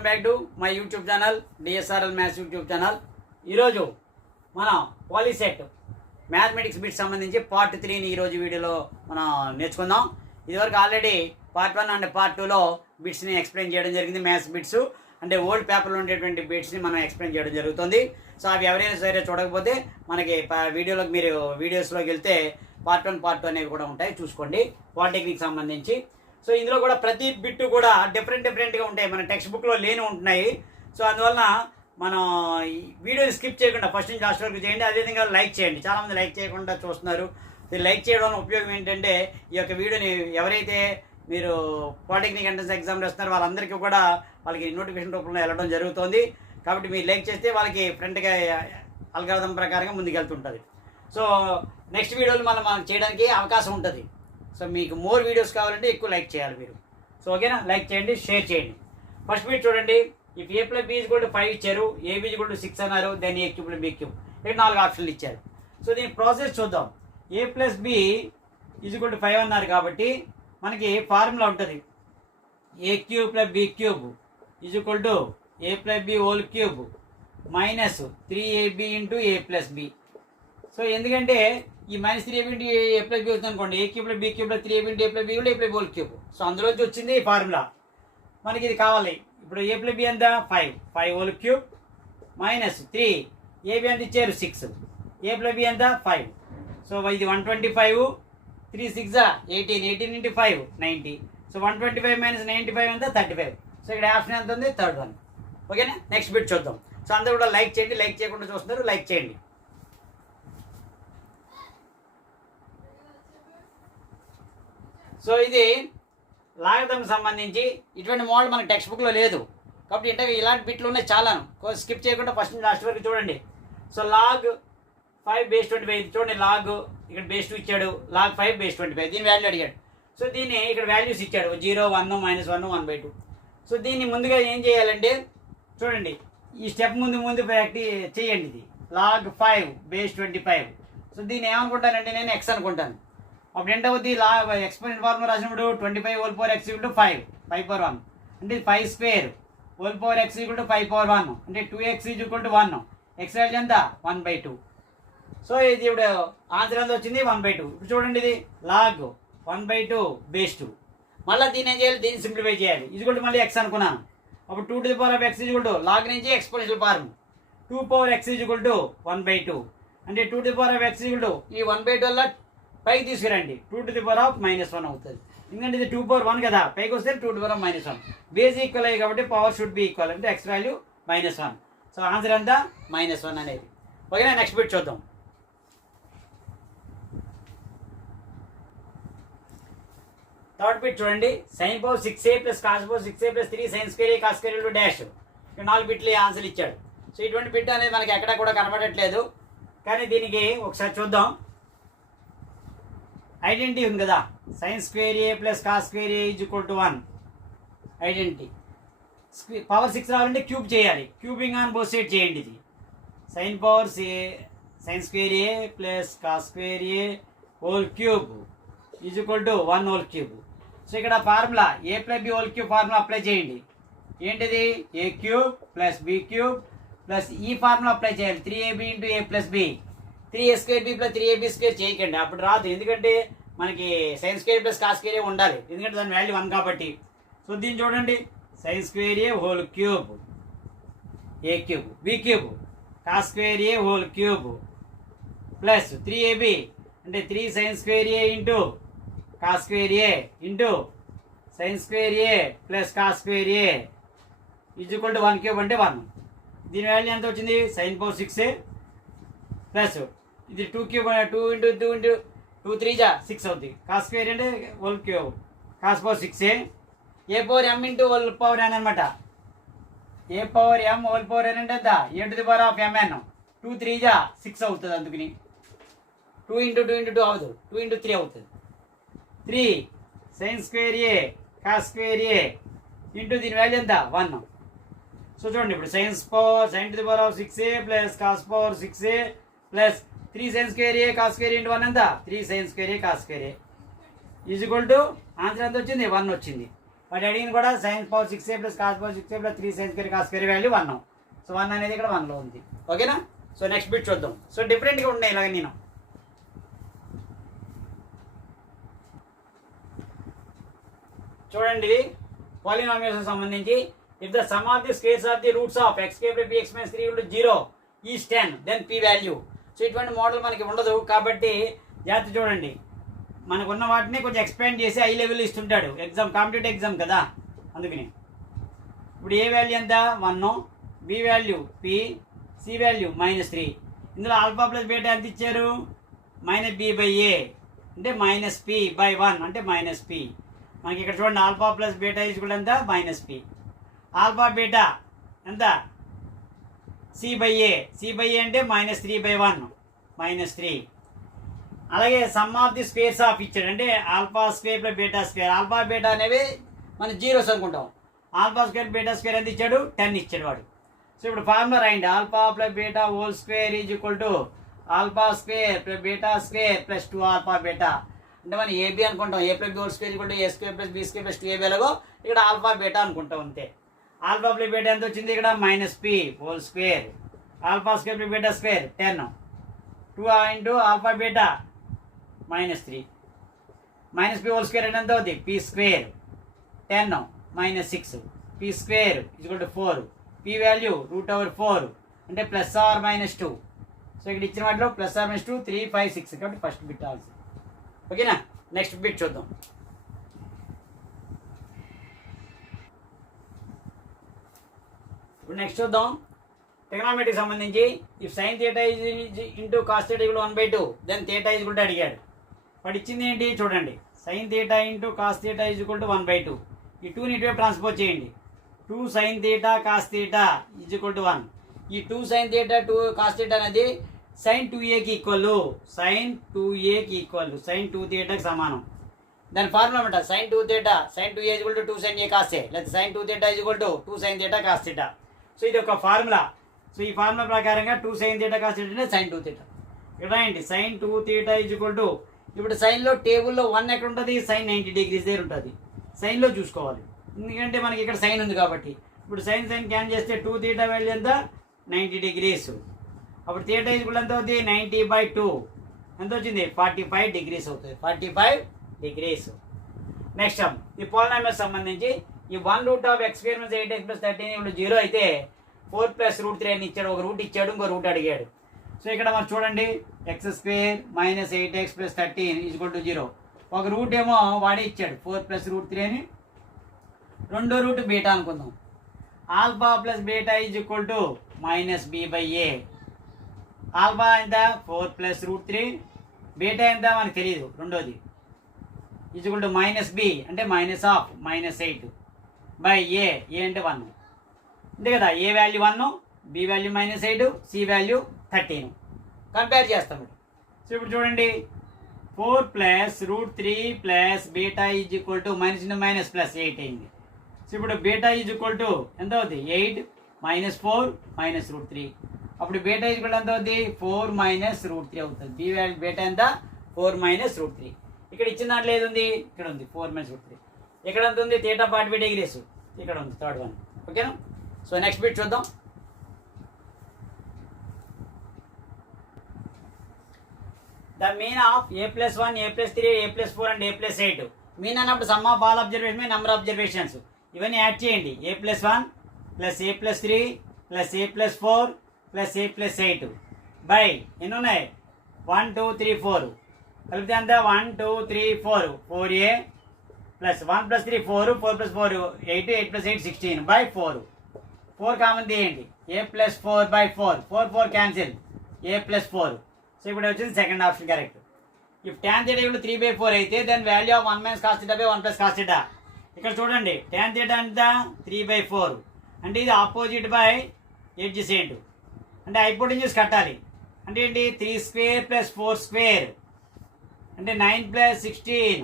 Welcome back to my YouTube channel DSRL maths YouTube channel. ఈరోజు మనం POLYCET mathematics bits సంబంధించి part 3ని ఈరోజు వీడియోలో మనం నేర్చుకుందాం. ఇదివరకు ఆల్రెడీ పార్ట్ 1 అండ్ పార్ట్ 2లో బిట్స్ని ఎక్స్ప్లెయిన్ చేయడం జరిగింది. మ్యాథ్స్ బిట్స్ అంటే ఓల్డ్ పేపర్లో ఉండేటువంటి బిట్స్ని మనం ఎక్స్ప్లెయిన్ చేయడం జరుగుతుంది. సో అవి ఎవరైనా సరే చూడకపోతే మనకి మీరు వీడియోస్లోకి వెళ్తే పార్ట్ 1 పార్ట్ 2 అనేవి కూడా ఉంటాయి, చూసుకోండి. పాలిటెక్నిక్ సంబంధించి సో ఇందులో కూడా ప్రతి బిట్టు కూడా డిఫరెంట్గా ఉంటాయి, మన టెక్స్ట్ బుక్లో లేని ఉంటున్నాయి. సో అందువలన మనం ఈ వీడియోని స్కిప్ చేయకుండా ఫస్ట్ నుంచి లాస్ట్ వరకు చేయండి. అదేవిధంగా లైక్ చేయండి. చాలామంది లైక్ చేయకుండా చూస్తున్నారు. లైక్ చేయడం వల్ల ఉపయోగం ఏంటంటే ఈ యొక్క వీడియోని ఎవరైతే మీరు పాలిటెక్నిక్ ఎంట్రన్స్ ఎగ్జామ్ రాస్తున్నారో వాళ్ళందరికీ కూడా వాళ్ళకి నోటిఫికేషన్ రూపంలో వెళ్ళడం జరుగుతుంది. కాబట్టి మీరు లైక్ చేస్తే వాళ్ళకి ఫ్రంట్గా అల్గారిథం ప్రకారంగా ముందుకు వెళ్తుంటుంది. సో నెక్స్ట్ వీడియోలు మనం చేయడానికి అవకాశం ఉంటుంది. సో మీకు మోర్ వీడియోస్ కావాలంటే ఎక్కువ లైక్ చేయాలి మీరు. సో ఓకేనా, లైక్ చేయండి, షేర్ చేయండి. ఫస్ట్ వీడియో చూడండి. If A plus B is equal to 5 ఇచ్చారు, ఏబీ ఈజ్ ఈక్వల్ టు 6 అన్నారు, then A cube plus B cube, ఇక్కడ 4 ఆప్షన్లు ఇచ్చారు. సో దీని ప్రాసెస్ చూద్దాం. A plus B is equal to 5 అన్నారు కాబట్టి మనకి ఫార్ములా ఉంటుంది. A cube plus B cube is equal to A plus B whole cube minus 3ab into A plus B. So ఎందుకంటే ఈ minus 3ab into A plus B వస్తుంది అనుకోండి, A cube plus B క్యూబ్లో 3ab into A plus B కూడా A plus B whole cube. So అందులోంచి వచ్చింది ఈ formula. మనకి ఇది కావాలి. ఇప్పుడు ఏ ప్లస్ బి ఎంత 5 హోల్ క్యూబ్ మైనస్ 3 ఏబి ఎంత ఇచ్చారు 6, ఏ ప్లస్ బి ఎంత 5. సో ఇది 125, 3 6 18 ఇంటూ 5 90. సో 125 మైనస్ 95 ఎంత 35. సో ఇక్కడ ఆప్షన్ ఎంత ఉంది, థర్డ్ వన్. ఓకేనా, నెక్స్ట్ బిట్ చూద్దాం. సో అందరూ కూడా లైక్ చేయండి. లైక్ చేయకుండా చూస్తున్నారు, లైక్ చేయండి. సో ఇది లాగర్థం సంబంధించి ఇటువంటి మోడల్ మనకి టెక్స్ట్ బుక్లో లేదు కాబట్టి ఇలాంటి బిట్లు ఉన్నాయి చాలా. స్కిప్ చేయకుండా ఫస్ట్ నుంచి లాస్ట్ వరకు చూడండి. సో లాగ్ 5 బేస్ 25 చూడండి. లాగ్ ఇక్కడ బేస్ 2 ఇచ్చాడు, లాగ్ 5 బేస్ 25 దీని వాల్యూ అడిగాడు. సో దీన్ని ఇక్కడ వాల్యూస్ ఇచ్చాడు 0 1 -1 1/2. సో దీన్ని ముందుగా ఏం చేయాలంటే చూడండి, ఈ స్టెప్ ముందు ప్రాక్టీస్ చేయండి. ఇది లాగ్ 5 బేస్ 25. సో దీన్ని ఏమనుకుంటానంటే నేను ఎక్స్ అనుకుంటాను. అప్పుడు ఎంత అవుతుంది, ఎక్స్పోనెంట్ ఫార్ములా రాసినప్పుడు 25 whole power X equal to 5 power 1 అంటే 5 square whole power X equal to 5 power 1 అంటే 2x equal to 1. X value ఎంత 1/2. సో ఇది ఇప్పుడు ఆన్సర్ ఎంత వచ్చింది 1/2. ఇప్పుడు చూడండి, ఇది లాగ్ 1/2 బేస్ 2. మళ్ళీ దీన్ని ఏం చేయాలి, దీన్ని సింప్లిఫై చేయాలి. ఈక్వల్ టు మళ్ళీ ఎక్స్ అనుకున్నాను. అప్పుడు 2 to the power of x equal to log నుంచి exponential form 2 power x equal to 1/2 అంటే 2 to the power of x equal to ఈ 1/2 వల్ల పైకి తీసుకురండి 2 to the power of -1 అవుతుంది. ఎందుకంటే ఇది 2 పవర్ 1 కదా, పైకి వస్తే 2 to the power of -1. Base equal అయ్యి కాబట్టి పవర్ షుడ్ బి ఈక్వల్ అంటే ఎక్స్ వాల్యూ -1. సో ఆన్సర్ అంతా -1 అనేది. ఓకేనా, నెక్స్ట్ బిట్ చూద్దాం. థర్డ్ బిట్ చూడండి. Sine power 6a plus cos power 6a plus 3 sine square a cos square to dash. ఇక్కడ 4 బిట్లు ఆన్సర్ ఇచ్చాడు. సో ఇటువంటి బిట్ అనేది మనకి ఎక్కడ కూడా కనబడట్లేదు, కానీ దీనికి ఒకసారి చూద్దాం. ఐడెంటిటీ ఉంది కదా, sign square A plus cos square A is equal to 1 identity. Power 6 రావాలంటే క్యూబ్ చేయాలి. క్యూబింగ్ ఆన్ బోత్ సైడ్ చేయండి. ఇది sine power sine square A plus cos square A whole cube is equal to 1 whole cube. So ఇక్కడ formula A plus B whole cube formula apply చేయండి. ఏంటిది, A cube plus B cube plus ఈ formula apply చేయాలి 3ab into A plus B. 3a square B plus 3ab square చేయకండి, అప్పుడు రాదు. ఎందుకంటే మనకి sine square plus cos square ఉండాలి, ఎందుకంటే దాని వాల్యూ 1 కాబట్టి. సో దీన్ని చూడండి, sine square A whole cube A cube B cube cos square A whole cube plus 3ab అంటే 3 sine square A into cos square A into sine square A plus cos square A is equal to 1 cube అంటే 1. దీని value ఎంత వచ్చింది, sine power 6 plus ఇది 2 cube 2 into 2 into 2 3 6 అవుతుంది. Cos square అంటే whole cube cos power 6 A power M into whole power N అనమాట. A power M whole power N అంటే ఎంత, A to the power of MN. 2 3 6 అవుతుంది. అందుకని 2 into 2 into 2 అవుతుంది, 2 into 3 అవుతుంది. 3 sine square a cos square A into దీని value ఎంత 1. So చూడండి, ఇప్పుడు sine to the power of 6a plus cos power 6a plus 3 sine square a cos square into 1 ఎంత 3 sine square a cos square A is equal to answer ఎంత వచ్చింది 1 వచ్చింది. వాటి అడిగిన కూడా sines power 6a plus cos power 6a plus 3 sines square cos square value 1. So 1 అనేది ఇక్కడ 1లో ఉంది. ఓకేనా? సో నెక్స్ట్ బిట్ చూద్దాం. సో డిఫరెంట్గా ఉన్నాయి ఇలాగ నేను చూడండి. ఇది పాలినామియల్స్ సంబంధించి if the sum of the squares of the roots of x square by x minus 3 equal to 0 is 10 then p value. So ఇటువంటి మోడల్ మనకి ఉండదు కాబట్టి జాగ్రత్త చూడండి. మనకున్న వాటిని కొంచెం ఎక్స్పాండ్ చేసి హై లెవెల్ ఇస్తుంటాడు. ఎగ్జామ్ కాంపిటేటివ్ ఎగ్జామ్ కదా, అందుకని ఇప్పుడు ఏ వాల్యూ ఎంత 1, B value p, C value -3. ఇందులో ఆల్ఫా ప్లస్ బీటా ఎంత ఇచ్చారు? -b/a అంటే -p/1 అంటే -p. మనకి ఇక్కడ చూడండి ఆల్ఫా ప్లస్ బీటా ఈజ్ కూడా ఎంత -p. ఆల్ఫా బీటా ఎంత c/a, c/a అంటే -3/1 -3. అలాగే some of the squares of ఇచ్చాడు అంటే alpha square plus beta square. Alpha beta అనేవి మనం జీరోస్ అనుకుంటాం. ఆల్ఫా స్క్వేర్ బీటా స్క్వేర్ ఎంత ఇచ్చాడు? 10 ఇచ్చాడు వాడు. సో ఇప్పుడు ఫార్ములా రాయండి. Alpha plus beta whole square is equal to alpha square plus beta square plus 2 alpha beta. అంటే మనం ఏబి అనుకుంటాం. A plus B whole square equal to A square plus B square plus 2ab ఎలాగో ఇక్కడ alpha beta అనుకుంటాం అంతే. Alpha plus beta ఎంత వచ్చింది? ఇక్కడ -p whole square. Alpha square plus beta square 10. 2 into alpha beta -3 -p whole square అంటే ఎంత అవుతుంది? p square 10 -6 p square equal to 4. p value √4 అంటే +or-2. సో ఇక్కడ ఇచ్చిన వాటిలో +or-2 3 5 6 కాబట్టి ఫస్ట్ బిట్ ఆల్సి. ఓకేనా? నెక్స్ట్ బిట్ చూద్దాం. ఇప్పుడు నెక్స్ట్ చూద్దాం ట్రిగనోమెట్రీకి సంబంధించి if sin θ into cos θ equal 1/2 then θ is equal to అడిగాడు. వాడు ఇచ్చింది ఏంటి చూడండి. sin θ into cos θ is equal to 1/2. ఈ 2ని ఇటువైపు ట్రాన్స్పోజ్ చేయండి. 2 sin θ cos θ is equal to 1. ఈ 2 sin θ 2 cos θ అనేది sin 2aకి ఈక్వల్. sin 2aకి ఈక్వల్ sin 2θకి సమానం. దాని ఫార్ములా అనమాట sin 2θ sin 2a is equal to 2 sin a cos a లేదా sin 2θ is equal to 2 sin θ cos θ. So ఇది ఒక ఫార్ములా. సో ఈ ఫార్ములా ప్రకారంగా 2 sin θ cos θ అంటే sin 2θ. ఇక్కడ ఏంటి sin 2θ ఈజ్ ఈక్వల్ టు ఇప్పుడు సైన్లో టేబుల్లో 1 ఎక్కడ ఉంటుంది? sin 90 degrees దగ్గర ఉంటుంది. సైన్లో చూసుకోవాలి ఎందుకంటే మనకి ఇక్కడ సైన్ ఉంది కాబట్టి. ఇప్పుడు సైన్ క్యాన్ చేస్తే 2θ వాల్యూ ఎంత? 90 degrees. అప్పుడు θ ఈజ్ ఈక్వల్ ఎంత అవుతుంది? 90/2 ఎంత వచ్చింది? 45 degrees అవుతుంది. 45 degrees. నెక్స్ట్ ఈ పోలినామియల్స్ సంబంధించి ఈ 1√(x² - 8x + 13 0 అయితే 4 + √3 అని ఇచ్చాడు. ఒక రూట్ ఇచ్చాడు, ఇంకో రూట్ అడిగాడు. సో ఇక్కడ మనం చూడండి x² - 8x + 13 0. ఒక రూట్ ఏమో వాడే ఇచ్చాడు 4 + √3 అని. రెండో రూట్ బీటా అనుకుందాం. Alpha plus beta is equal to -b/a. Alpha ఎంత? 4 + √3. బీటా ఎంత మనకు తెలియదు. రెండోది ఈజ్ ఈక్వల్ టు -b అంటే -8/a. ఏ అంటే 1 అంతే కదా. A value 1, B value -8, C value 13. Compare చేస్తాం. సో ఇప్పుడు చూడండి 4 + √3 plus beta is equal to -8 అయింది. సో ఇప్పుడు బీటా ఈజ్ ఈక్వల్ టు ఎంత అవుతుంది? 8 - 4 - √3. అప్పుడు బీటా ఈజ్ ఈక్వల్ ఎంత అవుతుంది? 4 - √3 అవుతుంది. బి వాల్యూ బీటా ఎంత? 4 - √3. ఇక్కడ ఇచ్చిన దాంట్లో ఏది ఉంది? ఇక్కడ ఉంది 4 - √3. ఇక్కడ ఎంత ఉంది? θ 45 degrees. ఇక్కడ ఉంది థర్డ్ వన్. ఓకేనా? సో నెక్స్ట్ బిట్ చూద్దాం. The mean of a+1, a+3, a+4 and a+8. Mean అన్నప్పుడు sum of all observation number observations. ఇవన్నీ యాడ్ చేయండి. a+1 + a+3 + a+4 + a+8 by ఎన్ని ఉన్నాయి? 1 2 3 4 కలిపితే ఎంత? 1 2 3 4 4a + 1 + 3 4 4 + 4 8 8 + 8 16 బై 4. 4 కామన్ తీయండి. a+4/4 4 4 cancel. a+4. సో ఇప్పుడు వచ్చింది second option correct. If tan θ = 3/4 అయితే then value of 1 - cos θ 1 + cos θ. ఇక్కడ చూడండి tan θ ఎంత? 3/4 అంటే ఇది ఆపోజిట్ బై ఎడ్జసెంట్ అంటే హైపోటెన్యూస్ కట్టాలి. అంటే ఏంటి? 3² + 4² అంటే 9 + 16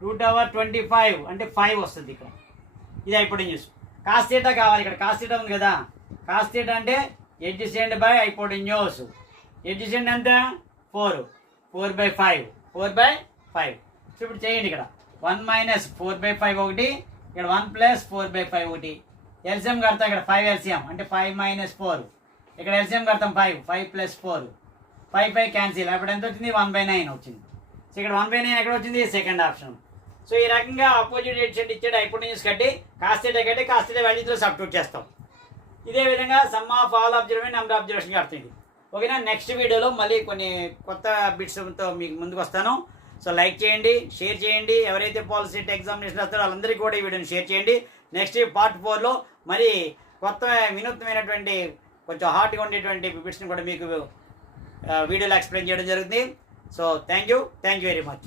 √25 అంటే 5 వస్తుంది. ఇక్కడ ఇది హైపోటెన్యూస్. cos θ కావాలి. ఇక్కడ cos θ ఉంది కదా. cos θ అంటే ఎడ్జసెంట్ బై హైపోటెన్యూస్. ఎడ్జసెంట్ ఎంత? 4 4/5 4/5. సో ఇప్పుడు చేయండి. ఇక్కడ 1 - 4/5 ఒకటి ఇక్కడ 1 ప్లస్ 4/5 ఒకటి. ఎల్సిఎం కడతాం ఇక్కడ 5 ఎల్సిఎం అంటే 5 మైనస్ 4. ఇక్కడ ఎల్సిఎం కడతాం 5 ప్లస్ 4, 5 క్యాన్సిల్. అప్పుడు ఎంత వచ్చింది? 1/9 వచ్చింది. సో ఇక్కడ 1/9 ఎక్కడ వచ్చింది? Second option. సో ఈ రకంగా ఆపోజిట్ ఎడిషన్ ఇచ్చాడు, హైపోటెన్యూస్ కట్టి కాస్టేటా కట్టి కాస్టేటా వాల్యూస్లో సబ్స్టిట్యూట్ చేస్తాం. ఇదే విధంగా some of all observation number observation కడుతుంది. ఓకేనా? నెక్స్ట్ వీడియోలో మళ్ళీ కొన్ని కొత్త బిట్స్తో మీకు ముందుకు వస్తాను. సో లైక్ చేయండి, షేర్ చేయండి. ఎవరైతే పాలసీ ఎగ్జామినేషన్ వస్తారో వాళ్ళందరికీ కూడా ఈ వీడియోని షేర్ చేయండి. నెక్స్ట్ పార్ట్ 4లో మరి కొత్త వినూత్నమైనటువంటి కొంచెం హార్ట్గా ఉండేటువంటి బిట్స్ని కూడా మీకు వీడియోలో ఎక్స్ప్లెయిన్ చేయడం జరుగుతుంది. So thank you very much.